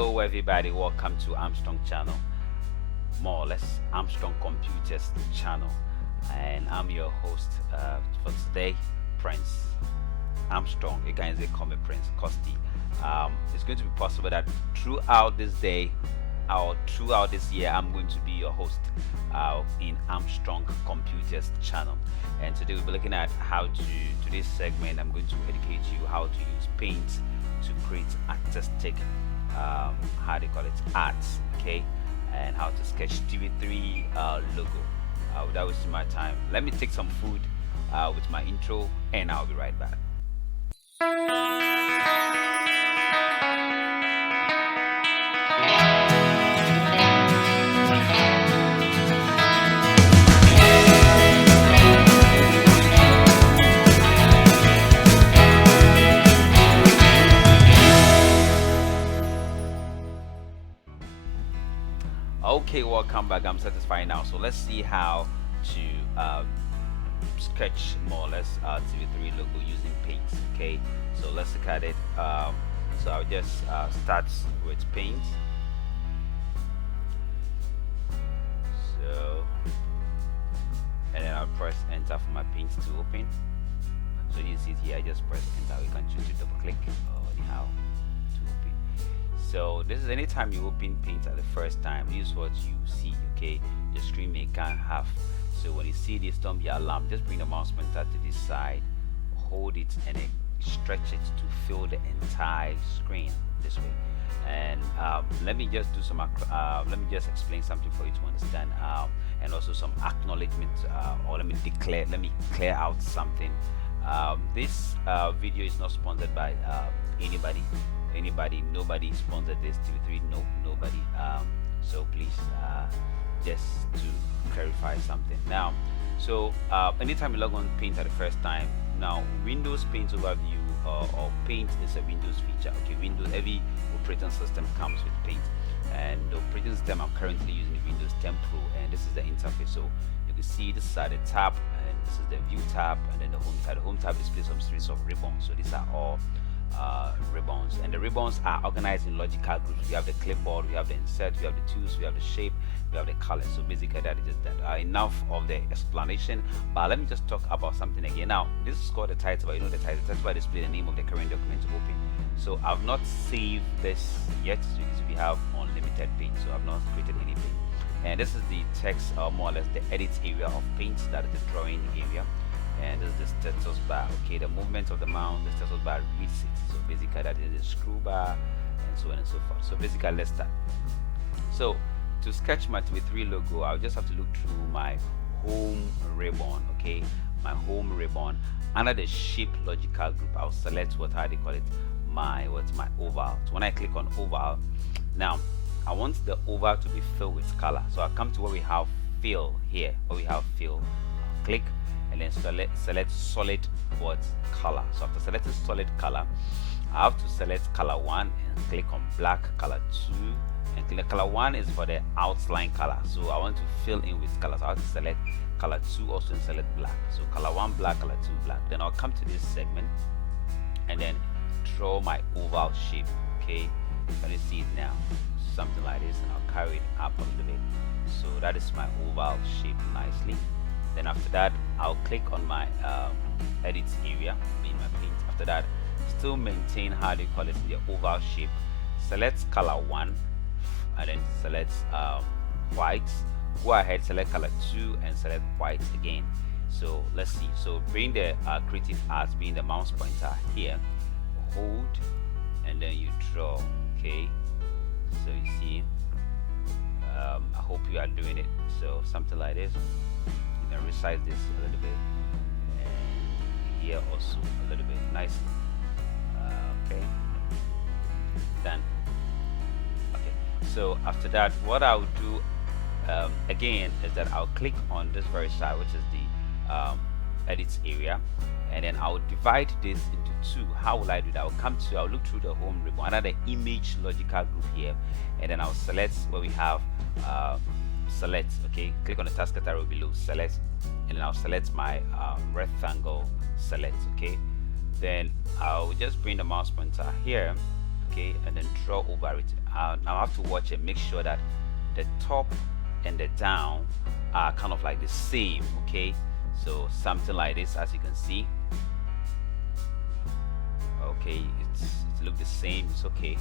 Hello everybody, welcome to Armstrong channel, more or less Armstrong Computers channel, and I'm your host for today, Prince Armstrong. You guys they call me Prince Costi. It's going to be possible that throughout this day or throughout this year, I'm going to be your host in Armstrong Computers channel. And today we'll be looking at how to today's segment. I'm going to educate you how to use Paint to create artistic, how they call it, arts, okay, and how to sketch TV3 logo. Without wasting my time, let me take some food with my intro, and I'll be right back. Okay, welcome back. I'm satisfied now. So let's see how to sketch more or less TV3 logo using Paint. Okay, so let's look at it. So I'll just start with Paint. So, and then I'll press Enter for my Paint to open. So you see it here. I just press Enter. You can choose to double click or anyhow to open. So this is anytime you open Paint at the first time, this is what you see. Okay, the screen may can't have. So when you see this, don't be alarmed. Just bring the mouse pointer to this side, hold it, and then stretch it to fill the entire screen this way. And let me just do some let me just explain something for you to understand, and also some acknowledgement, or let me clear out something. This video is not sponsored by anybody. Nobody sponsored this TV3. No, nobody. So please, just to clarify something now. So anytime you log on Paint at the first time, now Windows Paint Overview or Paint is a Windows feature. Okay, Windows, every operating system comes with Paint, and the operating system I'm currently using is Windows 10 Pro, and this is the interface. So you can see this is the tab, and this is the View tab, and then the Home tab. The Home tab displays some series of ribbons. So these are all ribbons, and the ribbons are organized in logical groups. We have the clipboard, we have the insert, we have the tools, we have the shape, we have the color. So basically that is just that. Enough of the explanation, but let me just talk about something again. Now this is called the title, but you know the title. That's why I display the name of the current document to open. So I've not saved this yet, so we have unlimited Paint, so I've not created anything. And this is the text, or more or less the edit area of Paint. That is the drawing area. And this is the status bar. Okay, the movement of the mouse, the status bar reads it. So basically that is the screw bar, and so on and so forth. So basically let's start. So to sketch my TV3 logo, I'll just have to look through my home ribbon. Okay, my home ribbon. Under the shape logical group, I'll select what they call it, my oval. So when I click on oval, now I want the oval to be filled with color. So I come to where we have fill here, where we have fill. Click and then select solid color. So after selecting solid color, I have to select color 1 and click on black, color 2, and click color 1 is for the outline color. So I want to fill in with colors. I have to select color 2 also and select black. So color 1 black, color 2 black. Then I'll come to this segment and then draw my oval shape. Okay, can you see it now? Something like this, and I'll carry it up a little bit. So that is my oval shape nicely. Then after that, I'll click on my edit area in my Paint. After that, still maintain how they call it, the oval shape. Select color 1 and then select white. Go ahead, select color 2 and select white again. So let's see. So bring the creative arts, being the mouse pointer here, hold, and then you draw. Okay, so you see, I hope you are doing it. So something like this. You can resize this a little bit, and here also a little bit, nicely. Okay, done. Okay, so after that, what I'll do again is that I'll click on this very side, which is the edit area, and then I'll divide this into two. How will I do that? I'll look through the home ribbon under the image logical group here, and then I'll select where we have select. Okay, click on the task arrow below, select, and then I'll select my rectangle select. Okay, then I'll just bring the mouse pointer here okay, and then draw over it. Now I have to watch and make sure that the top and the down are kind of like the same, okay. So something like this, as you can see, okay, it look the same, it's okay.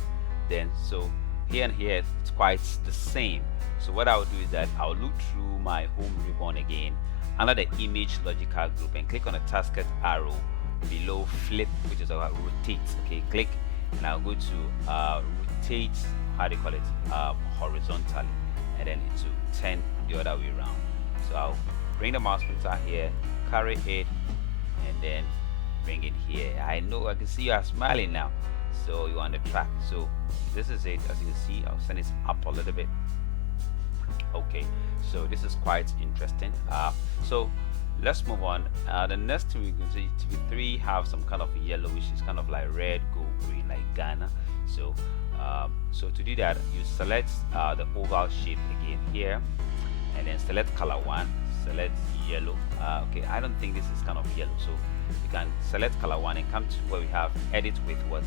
Then so here and here it's quite the same. So what I'll do is that I'll look through my home ribbon again under the image logical group and click on the tasked arrow below flip, which is about rotate. Okay, click, and I'll go to rotate, how do you call it, horizontally, and then it will turn the other way around. So I'll bring the mouse pointer here, carry it, and then bring it here. I know I can see you are smiling now, so you're on the track. So this is it. As you can see, I'll send it up a little bit. Okay, so this is quite interesting. So let's move on. The next thing we can see, TV3 have some kind of yellow, which is kind of like red, gold, green, like Ghana. So so to do that, you select the oval shape again here, and then select color 1, select yellow. Okay, I don't think this is kind of yellow, so you can select color 1 and come to where we have edit with what,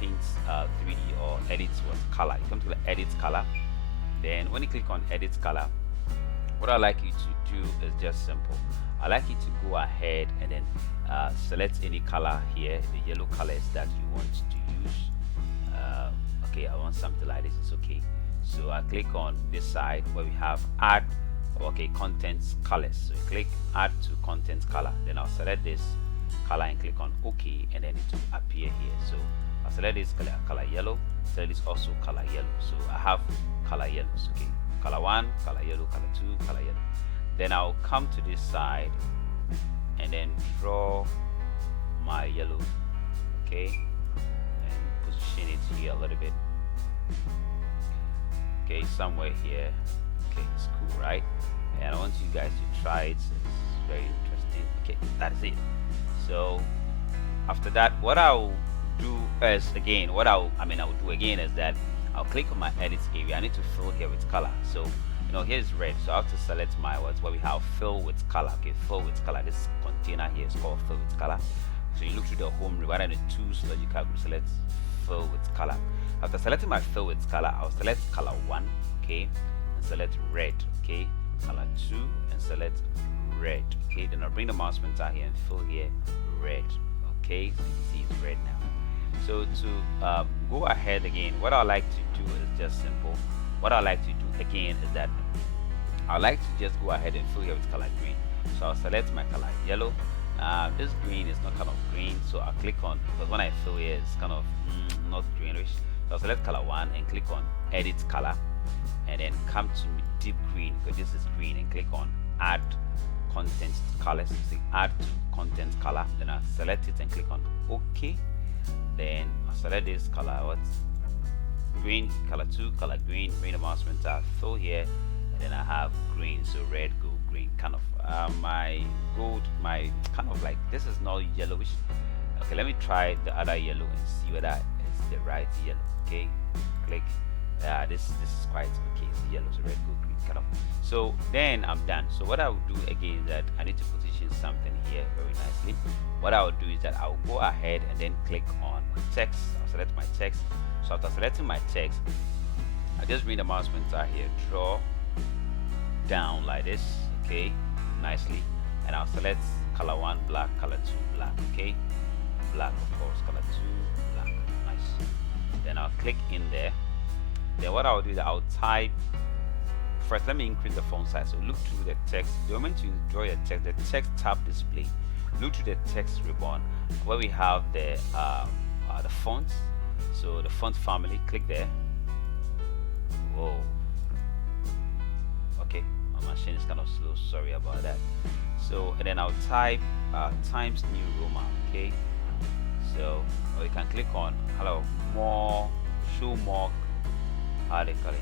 paint 3D, or edit what color. You come to the edit color. Then when you click on edit color, what I like you to do is just simple. I like you to go ahead and then select any color here, the yellow colors that you want to use. Okay, I want something like this, it's okay. So I click on this side where we have add, okay, contents colors. So you click add to content color, then I'll select this color and click on OK, and then it will appear here. So I'll select this color yellow, select this also color yellow. So I have color yellows, okay, color 1, color yellow, color 2, color yellow. Then I'll come to this side and then draw my yellow, okay, and position it here a little bit, okay, somewhere here. Okay, it's cool, right? And I want you guys to try it. It's very interesting. Okay, that's it. So after that, what I'll do is again, I'll do again is that I'll click on my edit area. I need to fill here with color. So here's red, so I have to select my words where we have fill with color. Okay, fill with color. This container here is called fill with color. So you look through the home ribbon and the tools logical group, select fill with color. After selecting my fill with color, I'll select color 1, okay, and select red, okay, color 2 and select red, okay. Then I'll bring the mouse pointer here and fill here red, okay. So you can see it's red now. So to go ahead again, what I like to do is just simple. What I like to do again is that I like to just go ahead and fill here with color green. So I'll select my color yellow. This green is not kind of green, so I'll click on, because when I fill here it's kind of not greenish. So I'll select color 1 and click on edit color, and then come to deep green, because this is green, and click on add content colors. So add to content color, then I'll select it and click on OK. Then I'll select this color, green, color 2, color green, bring the mouse pointer, fill here, and then I have green, so red, gold, green, kind of my gold, my kind of like, this is not yellowish. Okay, let me try the other yellow and see whether it's the right yellow. Okay, click. This is quite okay, it's yellow, so red, gold, green, kind of. So then I'm done. So what I will do again is that I need to position something here very nicely. What I will do is that I'll go ahead and then click on text. I'll select my text. So after selecting my text, I just bring the mouse pointer here, draw down like this, okay, nicely, and I'll select color 1 black, color 2 black, okay, black of course, color 2 black, nice. Then I'll click in there. Then what I'll do is I'll type first. Let me increase the font size. So look through the text. The moment you draw your text, the text tab display. Look through the text ribbon where we have the fonts. So the font family, click there. Whoa. Okay, my machine is kind of slow. Sorry about that. So and then I'll type Times New Roman. Okay. So or you can click on more, show more. How they call it?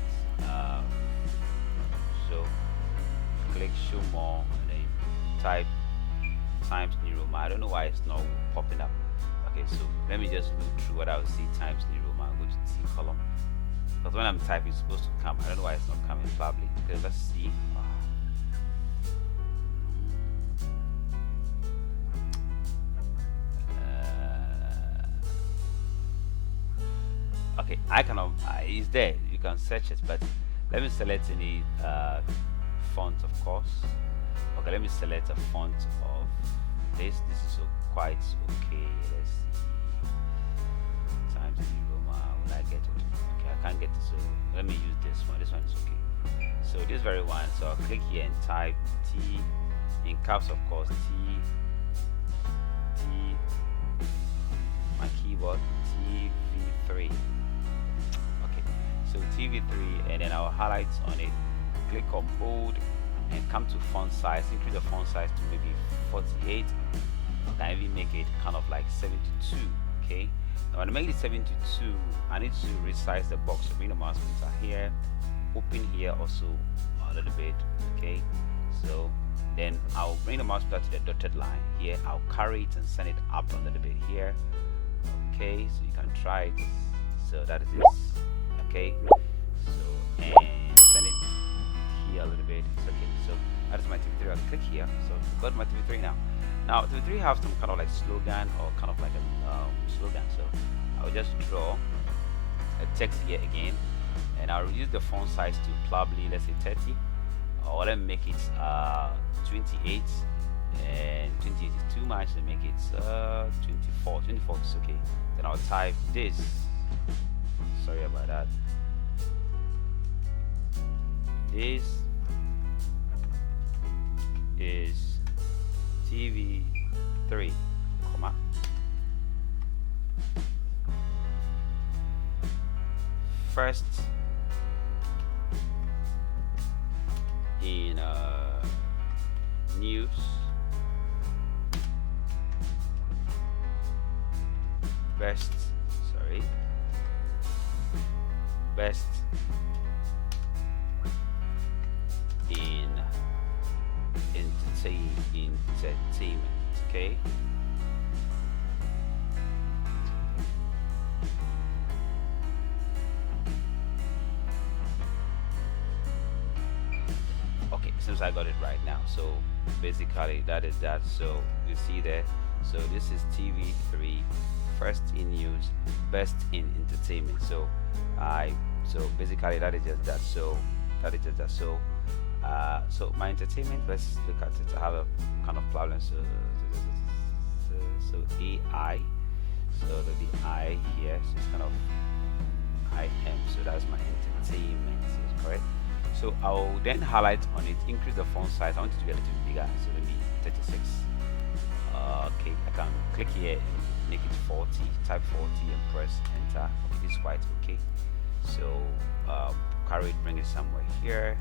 So click show more and then type Times New Roman. I don't know why it's not popping up. Okay, so let me just look through what I will see. Times New Roman. I'll go to the T column, because when I'm typing it's supposed to come. I don't know why it's not coming probably. Okay, let's see. I cannot. It's there. You can search it, but let me select any font, of course. Okay, let me select a font of this. This is quite okay. Let's see. Times New Roman. Will I get it? Okay, I can't get it. So let me use this one. This one is okay. So this very one. So I'll click here and type T in caps, of course. T, my keyboard, TV3. Okay, so TV3, and then I'll highlight on it, click on bold, and come to font size. Increase the font size to maybe 48. I can even make it kind of like 72. Okay, now when I make it 72, I need to resize the box. So bring the mouse pointer here, open here also a little bit. Okay, so then I'll bring the mouse pointer to the dotted line here. I'll carry it and send it up a little bit here. Okay, so you can try it. So that is it. Okay, so and send it here a little bit. It's okay. So that is my TV3. I'll click here. So I've got my TV3 now. Now TV3 have some kind of like slogan or kind of like a slogan. So I'll just draw a text here again, and I'll reduce the font size to probably, let's say 30, or let me make it 28, and 28 is too much, so make it 24. 24 is okay. Then I'll type this. Sorry about that. This is TV3, comma, first in news, best in entertainment. Okay, okay, since I got it right now, so basically that is that. So you see there, so this is TV3, first in news, best in entertainment. So basically that is just that. So that is just that. So so my entertainment, let's look at it. I have a kind of problem. So AI, so the I here, so it's kind of IM, so that's my entertainment, is correct. So I'll then highlight on it, increase the font size. I want it to be a little bit bigger, so maybe 36. Okay, I can click here and make it 40, type 40 and press enter. Okay, this is quite okay. So carry it, bring it somewhere here,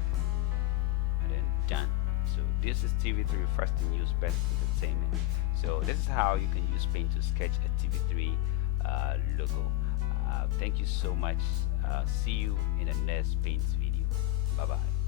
and then done. So this is TV3, first in news, best entertainment. So this is how you can use Paint to sketch a TV3 logo. Thank you so much. See you in the next Paint video. Bye bye.